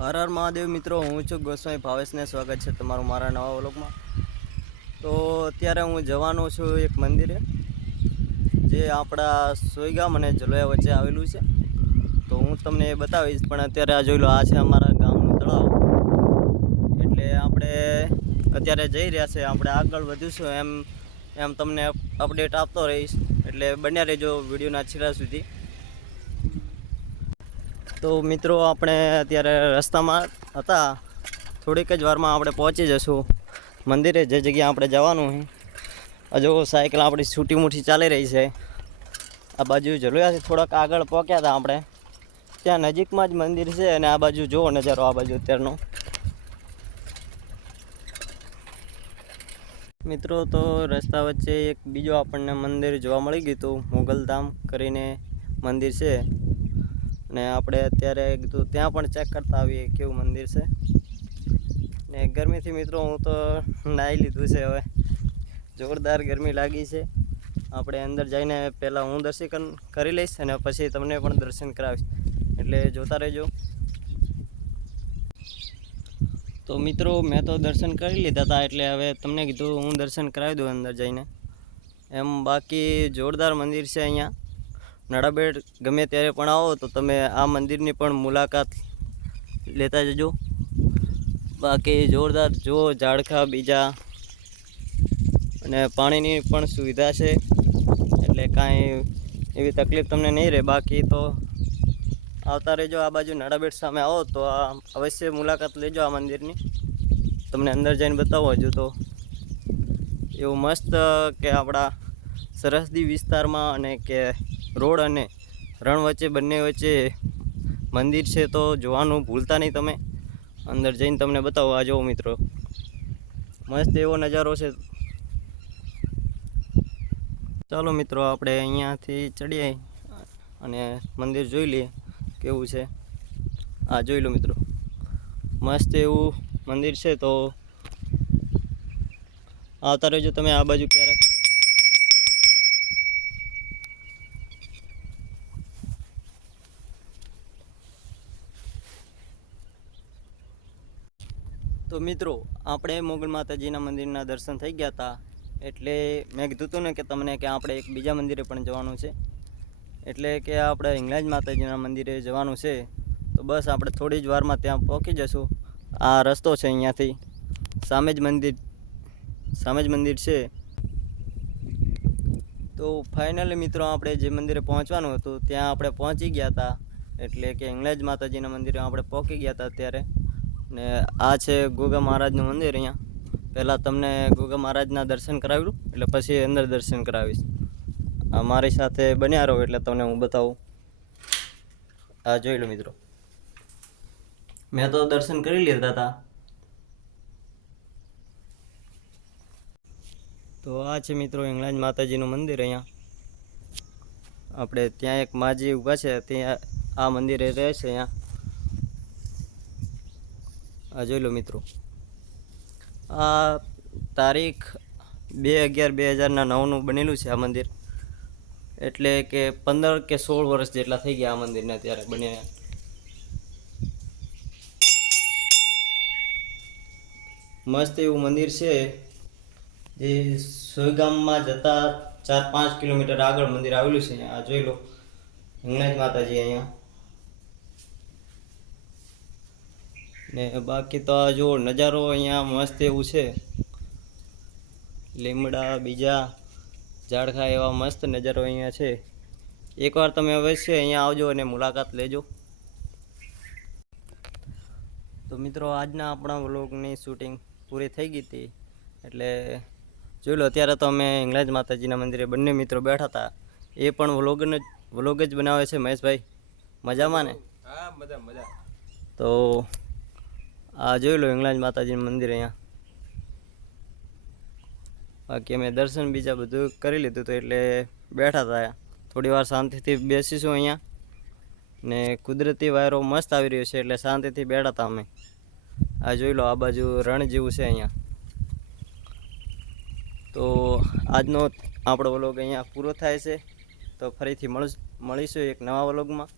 હર હર મહાદેવ મિત્રો, હું છું ગોસ્વામી ભાવેશને સ્વાગત છે તમારું મારા નવા વ્લોગમાં। તો અત્યારે હું જવાનો છું એક મંદિરે જે આપણા સોઈગામ અને જલોયા વચ્ચે આવેલું છે। તો હું તમને એ બતાવીશ, પણ અત્યારે આ જોઈ લો, આ છે અમારા ગામનું તળાવ। એટલે આપણે અત્યારે જઈ રહ્યા છે, આપણે આગળ વધીશું એમ તમને અપડેટ આપતો રહીશ, એટલે બન્યા રહેજો વિડીયોના છેલ્લા સુધી। તો મિત્રો, આપણે અત્યારે રસ્તામાં હતા, થોડીક જ વારમાં આપણે પહોંચી જશું મંદિરે, જે જગ્યાએ આપણે જવાનું છે। હજુ સાયકલ આપણી છૂટી મૂઠી ચાલી રહી છે। આ બાજુ જલોયાથી થોડાક આગળ પહોંચ્યા હતા આપણે, ત્યાં નજીકમાં જ મંદિર છે। અને આ બાજુ જુઓ નજારો, આ બાજુ અત્યારનો મિત્રો। તો રસ્તા વચ્ચે એક બીજો આપણને મંદિર જોવા મળી ગયું હતું, મોગલધામ કરીને મંદિર છે। ને આપણે અત્યારે કીધું ત્યાં પણ ચેક કરતા આવીએ કેવું મંદિર છે। ને ગરમીથી મિત્રો હું તો નાહી લીધું છે, હવે જોરદાર ગરમી લાગી છે। આપણે અંદર જઈને પહેલાં હું દર્શન કરી લઈશ અને પછી તમને પણ દર્શન કરાવીશ, એટલે જોતા રહેજો। તો મિત્રો, મેં તો દર્શન કરી લીધા હતા, એટલે હવે તમને કીધું હું દર્શન કરાવી દઉં અંદર જઈને એમ। બાકી જોરદાર મંદિર છે અહીંયા। નડાબેટ ગમે ત્યારે પણ આવો તો તમે આ મંદિરની પણ મુલાકાત લેતા જજો। બાકી જોરદાર જુઓ, ઝાડખા બીજા અને પાણીની પણ સુવિધા છે, એટલે કાંઈ એવી તકલીફ તમને નહીં રહે। બાકી તો આવતા રહેજો, આ બાજુ નડાબેટ સામે આવો તો અવશ્ય મુલાકાત લેજો આ મંદિરની, તમને અંદર જઈને બતાવો। હજુ તો એવું મસ્ત કે આપણા સરહદી વિસ્તારમાં અને કે રોડ અને રણ વચ્ચે, બંને વચ્ચે મંદિર છે, તો જોવાનું ભૂલતા નહીં તમે। અંદર જઈને તમને બતાવો, આ જુઓ મિત્રો, મસ્ત એવો નજારો છે। ચાલો મિત્રો, આપણે અહીંયાથી ચડીએ અને મંદિર જોઈ લઈએ કેવું છે। આ જોઈ લો મિત્રો, મસ્ત એવું મંદિર છે। તો આવતા રહેજો તમે આ બાજુ ક્યારેક। તો મિત્રો, આપણે મોગલ માતાજીના મંદિરના દર્શન થઈ ગયા હતા, એટલે મેં કીધું હતું ને કે તમને કે આપણે એક બીજા મંદિરે પણ જવાનું છે, એટલે કે આપણે હિંગલાજ માતાજીના મંદિરે જવાનું છે। તો બસ આપણે થોડી જ વારમાં ત્યાં પહોંચી જશું। આ રસ્તો છે, અહીંયાથી સામે જ મંદિર છે। તો ફાઇનલી મિત્રો, આપણે જે મંદિરે પહોંચવાનું હતું ત્યાં આપણે પહોંચી ગયા હતા, એટલે કે હિંગલાજ માતાજીના મંદિરે આપણે પહોંચી ગયા હતા અત્યારે। ને આ છે ગોગા મહારાજનું મંદિર। અહીંયા પહેલાં તમને ગોગા મહારાજના દર્શન કરાવ્યું, એટલે પછી અંદર દર્શન કરાવીશ। આ મારી સાથે બન્યા રહો, એટલે તમને હું બતાવું। આ જોઈ લો મિત્રો, મેં તો દર્શન કરી લીધા હતા। તો આ છે મિત્રો હિંગલાજ માતાજીનું મંદિર। અહીંયા આપણે ત્યાં એક માજી ઊભા છે, ત્યાં આ મંદિરે રહે છે અહીંયા। આ જોઈ લો મિત્રો, આ તારીખ 2/11/2009 બનેલું છે આ મંદિર, એટલે કે 15 કે 16 વર્ષ જેટલા થઈ ગયા આ મંદિરને અત્યારે બન્યા। મસ્ત એવું મંદિર છે, જે સોયગામમાં જતા 4-5 કિલોમીટર આગળ મંદિર આવેલું છે। આ જોઈ લો, હિંગલાજ માતાજી અહીંયા। ને બાકી તો આ જો નજારો અહીંયા મસ્ત એવું છે, લીમડા બીજા ઝાડખા એવા મસ્ત નજારો અહીંયા છે। એકવાર તમે અવશ્ય અહીંયા આવજો અને મુલાકાત લેજો। તો મિત્રો, આજના આપણા વ્લોગની શૂટિંગ પૂરી થઈ ગઈ હતી, એટલે જોઈ લો, અત્યારે તો અમે હિંગલાજ માતાજીના મંદિરે બંને મિત્રો બેઠા હતા। એ પણ વ્લોગ જ બનાવે છે મહેશભાઈ, મજામાં ને? હા, મજા। તો આ જોઈ લો હિંગલાજ માતાજીનું મંદિર અહીંયા। બાકી અમે દર્શન બીજા બધું કરી લીધું હતું, એટલે બેઠા હતા। થોડી વાર શાંતિથી બેસીશું અહીંયા, ને કુદરતી વાયરો મસ્ત આવી રહ્યો છે, એટલે શાંતિથી બેઠા હતા અમે। આ જોઈ લો, આ બાજુ રણ જેવું છે અહીંયા। તો આજનો આપણો વ્લોગ અહીંયા પૂરો થાય છે। તો ફરીથી મળીશું એક નવા વ્લોગમાં।